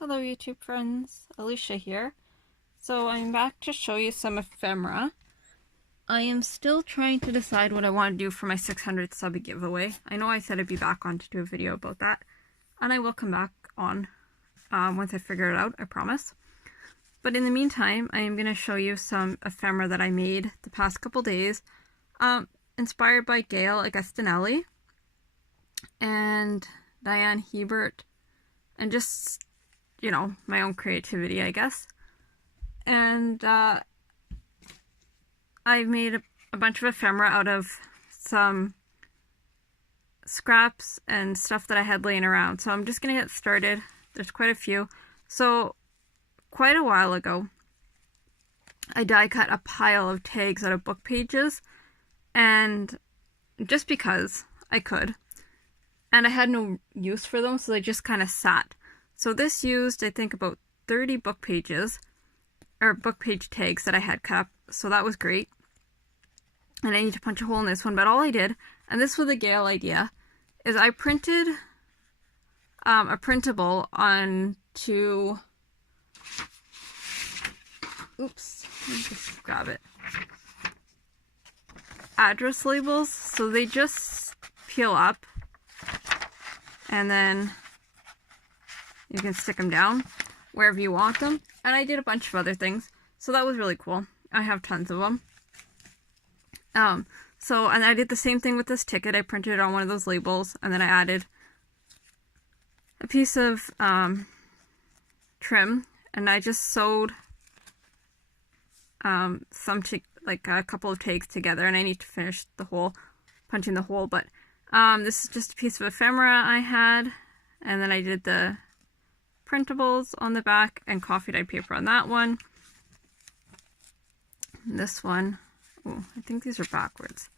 Hello YouTube friends, Alicia here. So I'm back to show you some ephemera. I am still trying to decide what I want to do for my 600th sub giveaway. I know I said I'd be back on to do a video about that, and I will come back on once I figure it out, I promise. But in the meantime, I am going to show you some ephemera that I made the past couple days, inspired by Gayle and Diane, and just, you know, my own creativity, I guess. And I've made a bunch of ephemera out of some scraps and stuff that I had laying around. So I'm just going to get started. There's quite a few. So quite a while ago, I die cut a pile of tags out of book pages, and just because I could. And I had no use for them, so they just kind of sat. So this used, I think, about 30 book pages, or book page tags that I had cut up, so that was great. And I need to punch a hole in this one, but all I did, and this was a Gayle idea, is I printed a printable onto, oops, let me just grab it, address labels, so they just peel up, and then you can stick them down wherever you want them. And I did a bunch of other things, so that was really cool. I have tons of them. And I did the same thing with this ticket. I printed it on one of those labels, and then I added a piece of trim, and I just sewed like a couple of tags together, and I need to finish the hole, punching the hole, but this is just a piece of ephemera I had, and then I did the printables on the back and coffee dyed paper on that one. This one, oh, I think these are backwards.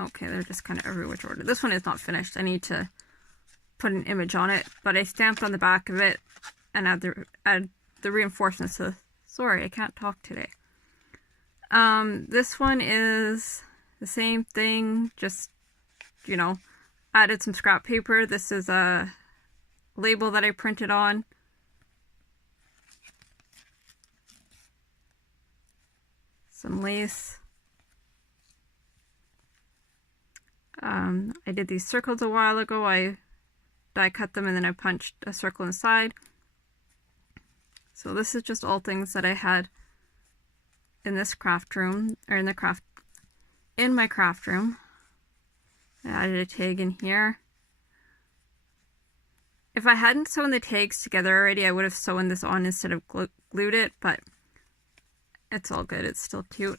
Okay, they're just kind of every which order. This one is not finished. I need to put an image on it, but I stamped on the back of it and add the reinforcements. So sorry, I can't talk today. This one is the same thing, just, you know, added some scrap paper. This is a label that I printed on. Some lace. I did these circles a while ago. I die cut them and then I punched a circle inside. So this is just all things that I had in this craft room, or in my craft room. I added a tag in here. If I hadn't sewn the tags together already, I would have sewn this on instead of glued it, but it's all good. It's still cute.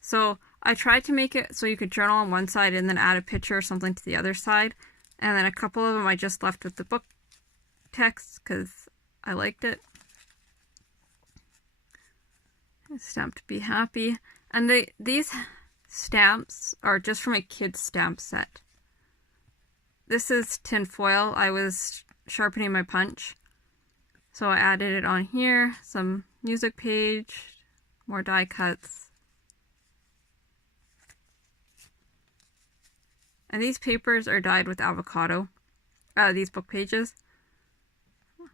So I tried to make it so you could journal on one side and then add a picture or something to the other side. And then a couple of them I just left with the book text because I liked it. Stamped "Be Happy." And these stamps are just from a kid's stamp set. This is tin foil. I was sharpening my punch, so I added it on here. Some music page, more die cuts. And these papers are dyed with avocado. These book pages.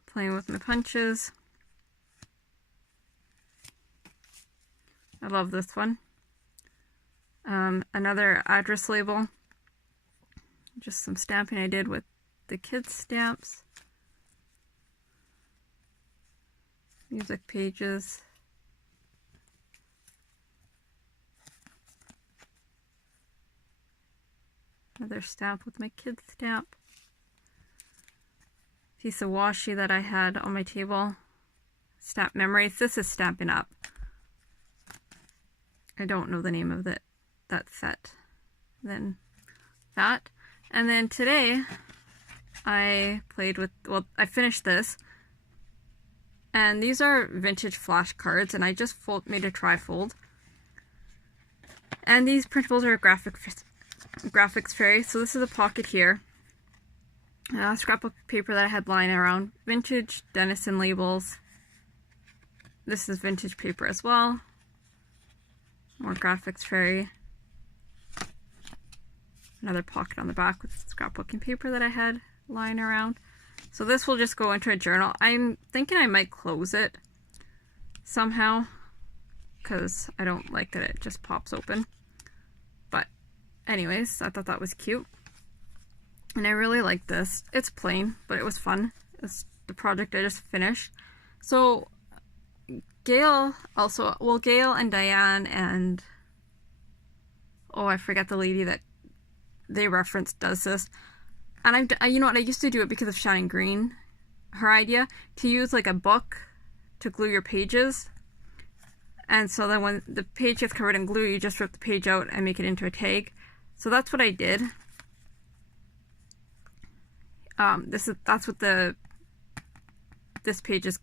Playing with my punches. I love this one. Another address label. Just some stamping I did with the kids' stamps. Music pages. Another stamp with my kids' stamp. Piece of washi that I had on my table. Stamp Memories. This is Stampin' Up. I don't know the name of that set. Then that. And then today, I played with, well, I finished this. And these are vintage flashcards, and I just made a trifold. And these printables are graphics fairy. So this is a pocket here. Scrapbook paper that I had lying around. Vintage Denison labels. This is vintage paper as well. More graphics fairy. Another pocket on the back with scrapbooking paper that I had lying around. So this will just go into a journal. I'm thinking I might close it somehow because I don't like that it just pops open. But anyways, I thought that was cute. And I really like this. It's plain, but it was fun. It's the project I just finished. So Gayle also, well, Gayle and Diane and, oh, I forget the lady that they referenced does this. And you know what, I used to do it because of Shannon Green, her idea, to use like a book to glue your pages. And so then when the page gets covered in glue, you just rip the page out and make it into a tag. So that's what I did. That's what this page is,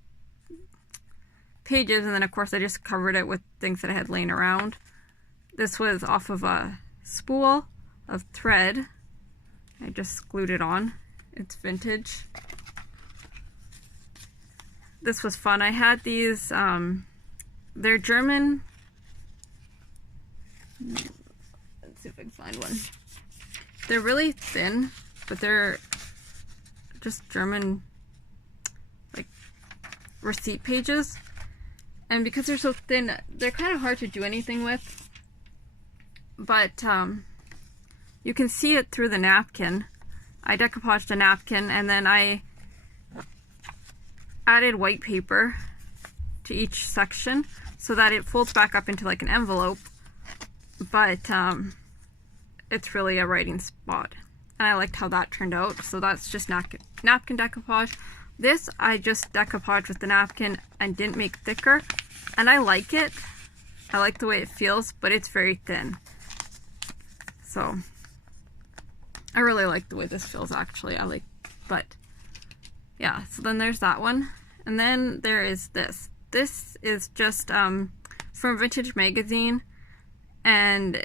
pages, and then of course I just covered it with things that I had laying around. This was off of a spool of thread. I just glued it on. It's vintage. This was fun. I had these, they're German. Let's see if I can find one. They're really thin, but they're just German, like, receipt pages. And because they're so thin, they're kind of hard to do anything with. But, you can see it through the napkin. I decoupaged a napkin and then I added white paper to each section so that it folds back up into like an envelope. But it's really a writing spot. And I liked how that turned out. So that's just napkin decoupage. This I just decoupaged with the napkin and didn't make thicker. And I like it. I like the way it feels, but it's very thin. So I really like the way this feels, actually. But yeah, so then there's that one. And then there is this. This is just from Vintage Magazine, and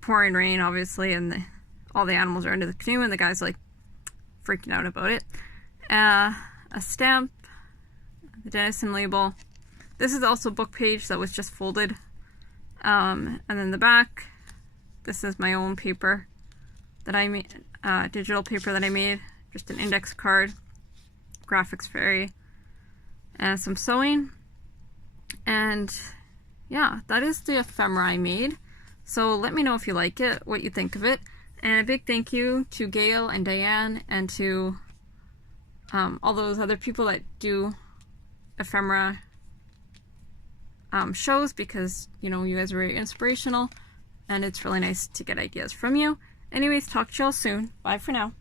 pouring rain, obviously, and all the animals are under the canoe, and the guy's like freaking out about it. A stamp, the Denison label. This is also a book page that was just folded. And then the back, this is my own paper that I made, digital paper that I made, just an index card, graphics fairy, and some sewing. And yeah, that is the ephemera I made. So let me know if you like it, what you think of it. And a big thank you to Gayle and Diane and to all those other people that do ephemera shows, because, you know, you guys are very inspirational and it's really nice to get ideas from you. Anyways, talk to y'all soon. Bye for now.